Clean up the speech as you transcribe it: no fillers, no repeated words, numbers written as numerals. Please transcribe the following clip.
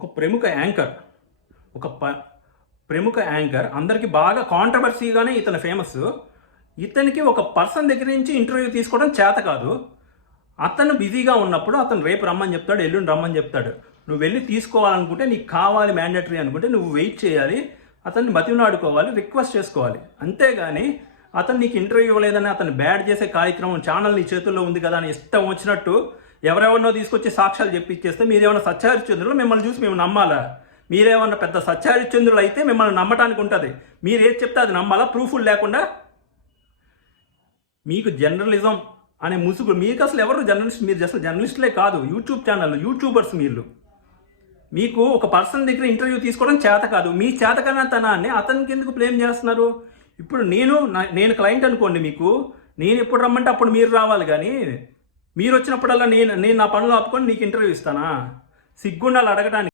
ఒక ప్రముఖ యాంకర్ అందరికీ బాగా కాంట్రవర్సీగానే ఇతను ఫేమస్. ఇతనికి ఒక పర్సన్ దగ్గర నుంచి ఇంటర్వ్యూ తీసుకోవడం చేత కాదు. అతను బిజీగా ఉన్నప్పుడు అతను రేపు రమ్మని చెప్తాడు, ఎల్లుండి రమ్మని చెప్తాడు. నువ్వు వెళ్ళి తీసుకోవాలనుకుంటే, నీకు కావాలి మ్యాండేటరీ అనుకుంటే నువ్వు వెయిట్ చేయాలి, అతన్ని బతిమలాడుకోవాలి, రిక్వెస్ట్ చేసుకోవాలి. అంతేగాని అతను నీకు ఇంటర్వ్యూ ఇవ్వలేదని అతను బ్యాడ్ చేసే కార్యక్రమం, ఛానల్ నీ చేతుల్లో ఉంది కదా అని ఇష్టం వచ్చినట్టు ఎవరెవరినో తీసుకొచ్చి సాక్ష్యాలు చెప్పిచ్చేస్తే మీరేమన్నా సత్యహరిశ్చంద్రులు మిమ్మల్ని చూసి మేము నమ్మాలా? మీరేమన్నా పెద్ద సత్యహరిశ్చంద్రులు అయితే మిమ్మల్ని నమ్మటానికి ఉంటుంది. మీరు ఏది చెప్తే అది నమ్మాలా ప్రూఫ్లు లేకుండా? మీకు జర్నలిజం అనే ముసుగు, మీకు అసలు ఎవరు జర్నలిస్ట్? మీరు అసలు జర్నలిస్టులే కాదు, యూట్యూబ్ ఛానల్ యూట్యూబర్స్ మీరు. మీకు ఒక పర్సన్ దగ్గర ఇంటర్వ్యూ తీసుకోవడం చేత కాదు. మీ చేతకనతనాన్ని అతనికి ఎందుకు బ్లేమ్ చేస్తున్నారు? ఇప్పుడు నేను క్లయింట్ అనుకోండి, మీకు నేను ఎప్పుడు రమ్మంటే అప్పుడు మీరు రావాలి, కానీ మీరు వచ్చినప్పుడల్లా నేను నా పనులు ఆపుకొని నీకు ఇంటర్వ్యూ ఇస్తానా? సిగ్గుండాలి అడగడానికి.